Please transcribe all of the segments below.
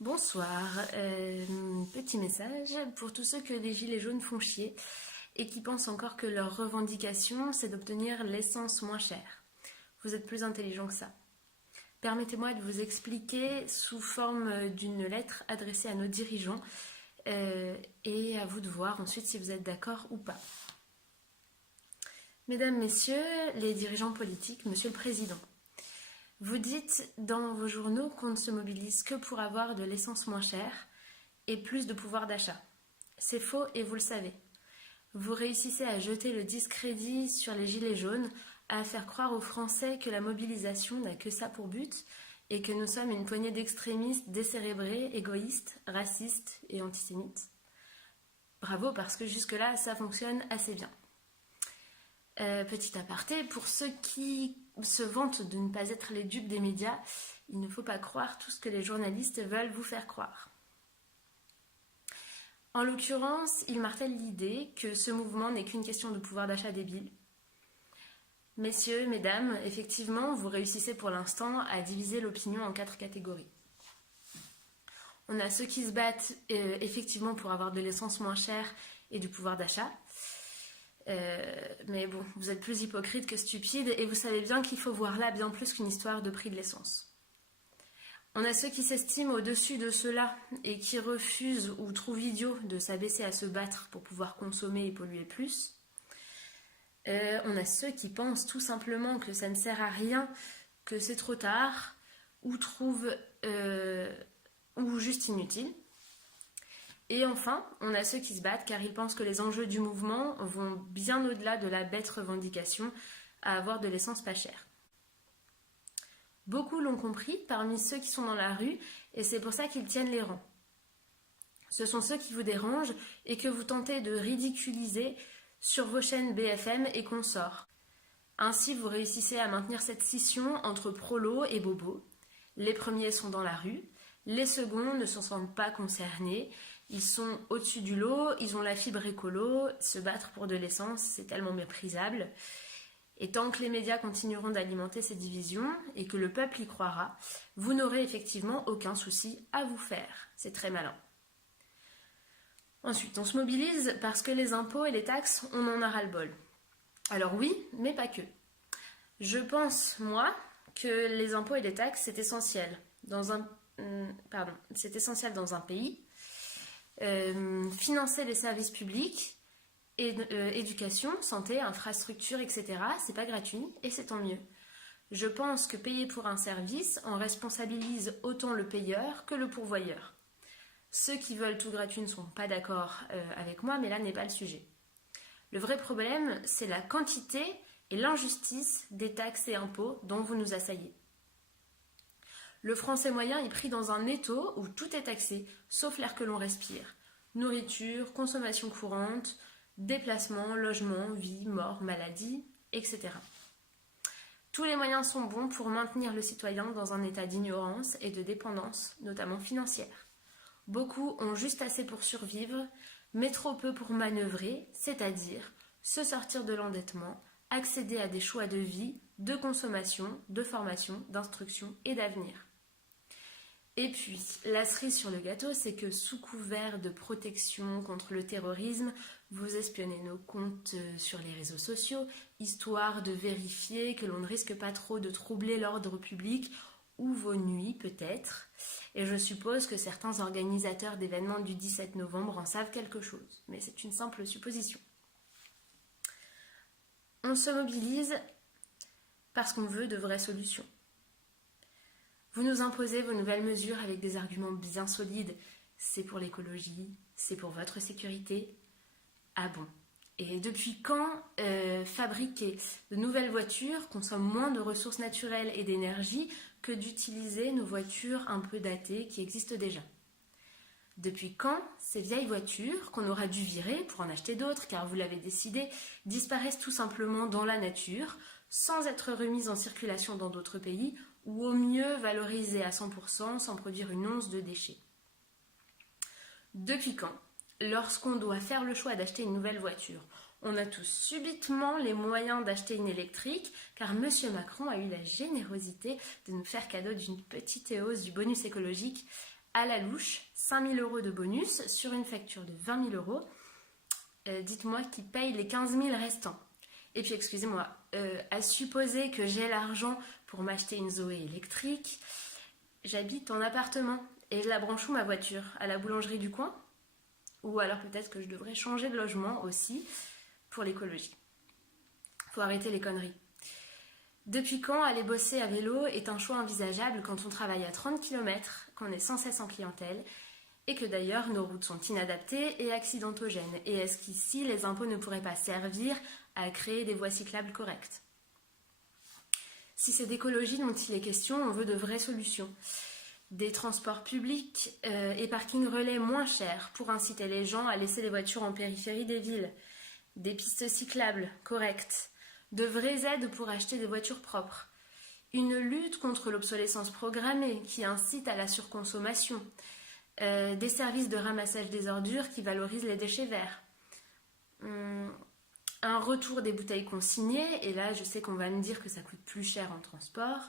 Bonsoir, petit message pour tous ceux que les gilets jaunes font chier et qui pensent encore que leur revendication c'est d'obtenir l'essence moins chère. Vous êtes plus intelligent que ça. Permettez-moi de vous expliquer sous forme d'une lettre adressée à nos dirigeants et à vous de voir ensuite si vous êtes d'accord ou pas. Mesdames, Messieurs, les dirigeants politiques, Monsieur le Président, vous dites dans vos journaux qu'on ne se mobilise que pour avoir de l'essence moins chère et plus de pouvoir d'achat. C'est faux et vous le savez. Vous réussissez à jeter le discrédit sur les gilets jaunes, à faire croire aux Français que la mobilisation n'a que ça pour but et que nous sommes une poignée d'extrémistes décérébrés, égoïstes, racistes et antisémites. Bravo, parce que jusque-là, ça fonctionne assez bien. Petit aparté, pour ceux qui se vantent de ne pas être les dupes des médias, il ne faut pas croire tout ce que les journalistes veulent vous faire croire. En l'occurrence, ils martèlent l'idée que ce mouvement n'est qu'une question de pouvoir d'achat débile. Messieurs, mesdames, effectivement, vous réussissez pour l'instant à diviser l'opinion en 4 catégories. On a ceux qui se battent effectivement pour avoir de l'essence moins chère et du pouvoir d'achat. Mais bon, vous êtes plus hypocrite que stupide et vous savez bien qu'il faut voir là bien plus qu'une histoire de prix de l'essence. On a ceux qui s'estiment au-dessus de cela et qui refusent ou trouvent idiot de s'abaisser à se battre pour pouvoir consommer et polluer plus. On a ceux qui pensent tout simplement que ça ne sert à rien, que c'est trop tard, ou trouvent ou juste inutile. Et enfin, on a ceux qui se battent car ils pensent que les enjeux du mouvement vont bien au-delà de la bête revendication à avoir de l'essence pas chère. Beaucoup l'ont compris parmi ceux qui sont dans la rue et c'est pour ça qu'ils tiennent les rangs. Ce sont ceux qui vous dérangent et que vous tentez de ridiculiser sur vos chaînes BFM et consorts. Ainsi, vous réussissez à maintenir cette scission entre prolos et bobos. Les premiers sont dans la rue, les seconds ne s'en sentent pas concernés. Ils sont au-dessus du lot, ils ont la fibre écolo, se battre pour de l'essence, c'est tellement méprisable. Et tant que les médias continueront d'alimenter ces divisions et que le peuple y croira, vous n'aurez effectivement aucun souci à vous faire. C'est très malin. Ensuite, on se mobilise parce que les impôts et les taxes, on en a ras-le-bol. Alors oui, mais pas que. Je pense, moi, que les impôts et les taxes, c'est essentiel dans un pays. Financer les services publics, éducation, santé, infrastructure, etc. C'est pas gratuit et c'est tant mieux. Je pense que payer pour un service en responsabilise autant le payeur que le pourvoyeur. Ceux qui veulent tout gratuit ne sont pas d'accord avec moi, mais là n'est pas le sujet. Le vrai problème, c'est la quantité et l'injustice des taxes et impôts dont vous nous assaillez. Le français moyen est pris dans un étau où tout est taxé, sauf l'air que l'on respire. Nourriture, consommation courante, déplacement, logement, vie, mort, maladie, etc. Tous les moyens sont bons pour maintenir le citoyen dans un état d'ignorance et de dépendance, notamment financière. Beaucoup ont juste assez pour survivre, mais trop peu pour manœuvrer, c'est-à-dire se sortir de l'endettement, accéder à des choix de vie, de consommation, de formation, d'instruction et d'avenir. Et puis, la cerise sur le gâteau, c'est que sous couvert de protection contre le terrorisme, vous espionnez nos comptes sur les réseaux sociaux, histoire de vérifier que l'on ne risque pas trop de troubler l'ordre public ou vos nuits peut-être. Et je suppose que certains organisateurs d'événements du 17 novembre en savent quelque chose, mais c'est une simple supposition. On se mobilise parce qu'on veut de vraies solutions. Vous nous imposez vos nouvelles mesures avec des arguments bien solides. C'est pour l'écologie, c'est pour votre sécurité. Ah bon? Et depuis quand fabriquer de nouvelles voitures consomme moins de ressources naturelles et d'énergie que d'utiliser nos voitures un peu datées qui existent déjà? Depuis quand ces vieilles voitures, qu'on aura dû virer pour en acheter d'autres, car vous l'avez décidé, disparaissent tout simplement dans la nature, sans être remises en circulation dans d'autres pays, ou au mieux valorisées à 100% sans produire une once de déchets? Depuis quand, lorsqu'on doit faire le choix d'acheter une nouvelle voiture, on a tous subitement les moyens d'acheter une électrique, car M. Macron a eu la générosité de nous faire cadeau d'une petite hausse du bonus écologique? à la louche 5 000 € de bonus sur une facture de 20 000 €. Dites-moi qui paye les 15 000 restants. Et puis excusez-moi, à supposer que j'ai l'argent pour m'acheter une Zoé électrique, j'habite en appartement et je la branche où ma voiture? À la boulangerie du coin? Ou alors peut-être que je devrais changer de logement aussi pour l'écologie. Faut arrêter les conneries. Depuis quand aller bosser à vélo est un choix envisageable quand on travaille à 30 km, qu'on est sans cesse en clientèle et que d'ailleurs nos routes sont inadaptées et accidentogènes? Et est-ce qu'ici les impôts ne pourraient pas servir à créer des voies cyclables correctes? Si c'est d'écologie dont il est question, on veut de vraies solutions. Des transports publics et parkings relais moins chers pour inciter les gens à laisser les voitures en périphérie des villes. Des pistes cyclables correctes. De vraies aides pour acheter des voitures propres. Une lutte contre l'obsolescence programmée qui incite à la surconsommation. Des services de ramassage des ordures qui valorisent les déchets verts. Un retour des bouteilles consignées, et là je sais qu'on va me dire que ça coûte plus cher en transport.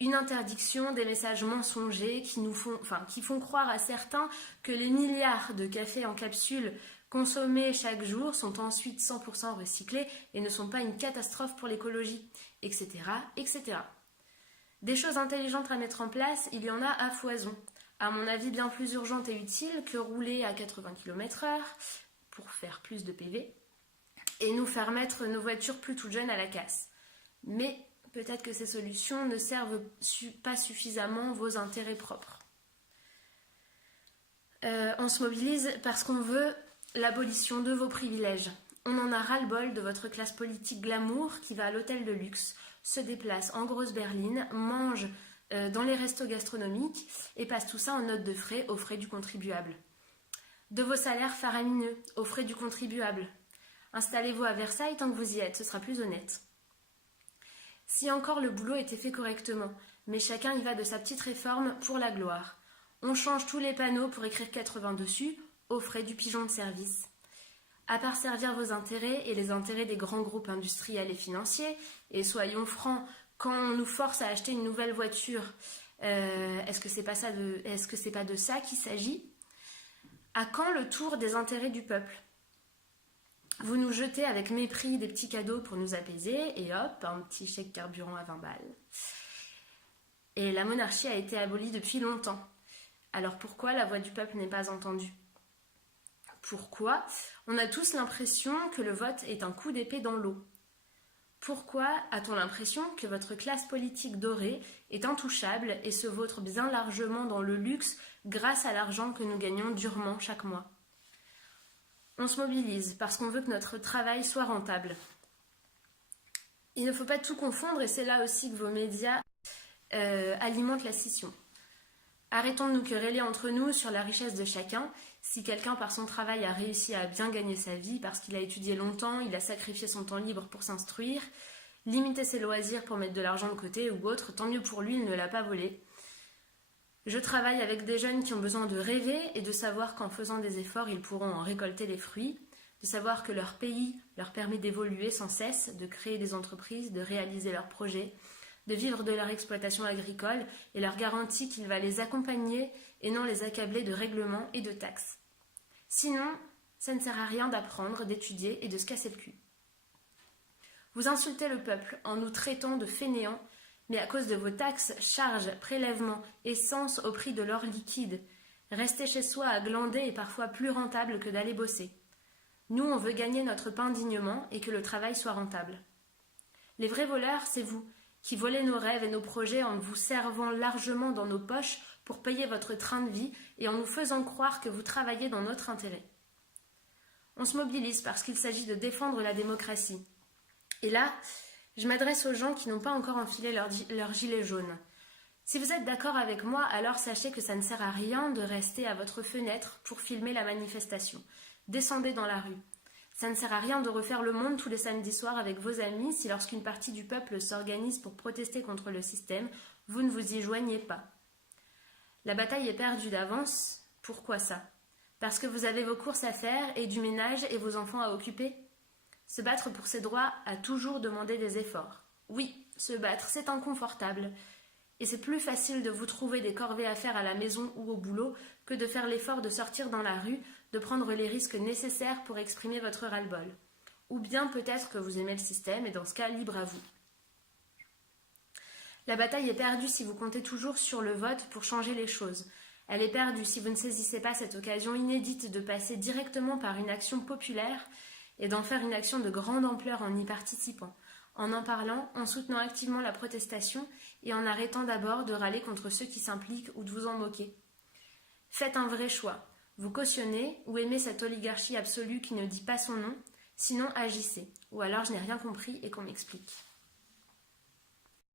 Une interdiction des messages mensongers qui font croire à certains que les milliards de cafés en capsule consommés chaque jour sont ensuite 100% recyclés et ne sont pas une catastrophe pour l'écologie, etc., etc. Des choses intelligentes à mettre en place, il y en a à foison. À mon avis, bien plus urgentes et utiles que rouler à 80 km/h pour faire plus de PV et nous faire mettre nos voitures plus toutes jeunes à la casse. Mais peut-être que ces solutions ne servent pas suffisamment vos intérêts propres. On se mobilise parce qu'on veut l'abolition de vos privilèges. On en a ras-le-bol de votre classe politique glamour qui va à l'hôtel de luxe, se déplace en grosse berline, mange dans les restos gastronomiques et passe tout ça en notes de frais aux frais du contribuable. De vos salaires faramineux aux frais du contribuable. Installez-vous à Versailles tant que vous y êtes, ce sera plus honnête. Si encore le boulot était fait correctement, mais chacun y va de sa petite réforme pour la gloire. On change tous les panneaux pour écrire 80 dessus, aux frais du pigeon de service. À part servir vos intérêts et les intérêts des grands groupes industriels et financiers, et soyons francs, quand on nous force à acheter une nouvelle voiture, est-ce que c'est pas de ça qu'il s'agit? À quand le tour des intérêts du peuple? Vous nous jetez avec mépris des petits cadeaux pour nous apaiser, et hop, un petit chèque carburant à 20 balles. Et la monarchie a été abolie depuis longtemps. Alors pourquoi la voix du peuple n'est pas entendue? Pourquoi on a tous l'impression que le vote est un coup d'épée dans l'eau? Pourquoi a-t-on l'impression que votre classe politique dorée est intouchable et se vautre bien largement dans le luxe grâce à l'argent que nous gagnons durement chaque mois? On se mobilise parce qu'on veut que notre travail soit rentable. Il ne faut pas tout confondre et c'est là aussi que vos médias alimentent la scission. Arrêtons de nous quereller entre nous sur la richesse de chacun. Si quelqu'un par son travail a réussi à bien gagner sa vie parce qu'il a étudié longtemps, il a sacrifié son temps libre pour s'instruire, limiter ses loisirs pour mettre de l'argent de côté ou autre, tant mieux pour lui, il ne l'a pas volé. Je travaille avec des jeunes qui ont besoin de rêver et de savoir qu'en faisant des efforts, ils pourront en récolter les fruits, de savoir que leur pays leur permet d'évoluer sans cesse, de créer des entreprises, de réaliser leurs projets, de vivre de leur exploitation agricole et leur garantit qu'il va les accompagner et non les accabler de règlements et de taxes. Sinon, ça ne sert à rien d'apprendre, d'étudier et de se casser le cul. Vous insultez le peuple en nous traitant de fainéants, mais à cause de vos taxes, charges, prélèvements, essence au prix de l'or liquide. Rester chez soi à glander est parfois plus rentable que d'aller bosser. Nous, on veut gagner notre pain dignement et que le travail soit rentable. Les vrais voleurs, c'est vous, qui volez nos rêves et nos projets en vous servant largement dans nos poches pour payer votre train de vie et en nous faisant croire que vous travaillez dans notre intérêt. On se mobilise parce qu'il s'agit de défendre la démocratie. Et là, je m'adresse aux gens qui n'ont pas encore enfilé leur gilet jaune. Si vous êtes d'accord avec moi, alors sachez que ça ne sert à rien de rester à votre fenêtre pour filmer la manifestation. Descendez dans la rue. Ça ne sert à rien de refaire le monde tous les samedis soirs avec vos amis si lorsqu'une partie du peuple s'organise pour protester contre le système, vous ne vous y joignez pas. La bataille est perdue d'avance. Pourquoi ça? Parce que vous avez vos courses à faire et du ménage et vos enfants à occuper? Se battre pour ses droits a toujours demandé des efforts. Oui, se battre, c'est inconfortable. Et c'est plus facile de vous trouver des corvées à faire à la maison ou au boulot que de faire l'effort de sortir dans la rue, de prendre les risques nécessaires pour exprimer votre ras-le-bol. Ou bien peut-être que vous aimez le système et dans ce cas, libre à vous. La bataille est perdue si vous comptez toujours sur le vote pour changer les choses. Elle est perdue si vous ne saisissez pas cette occasion inédite de passer directement par une action populaire et d'en faire une action de grande ampleur en y participant, en parlant, en soutenant activement la protestation et en arrêtant d'abord de râler contre ceux qui s'impliquent ou de vous en moquer. Faites un vrai choix. Vous cautionnez ou aimez cette oligarchie absolue qui ne dit pas son nom, sinon agissez. Ou alors je n'ai rien compris et qu'on m'explique.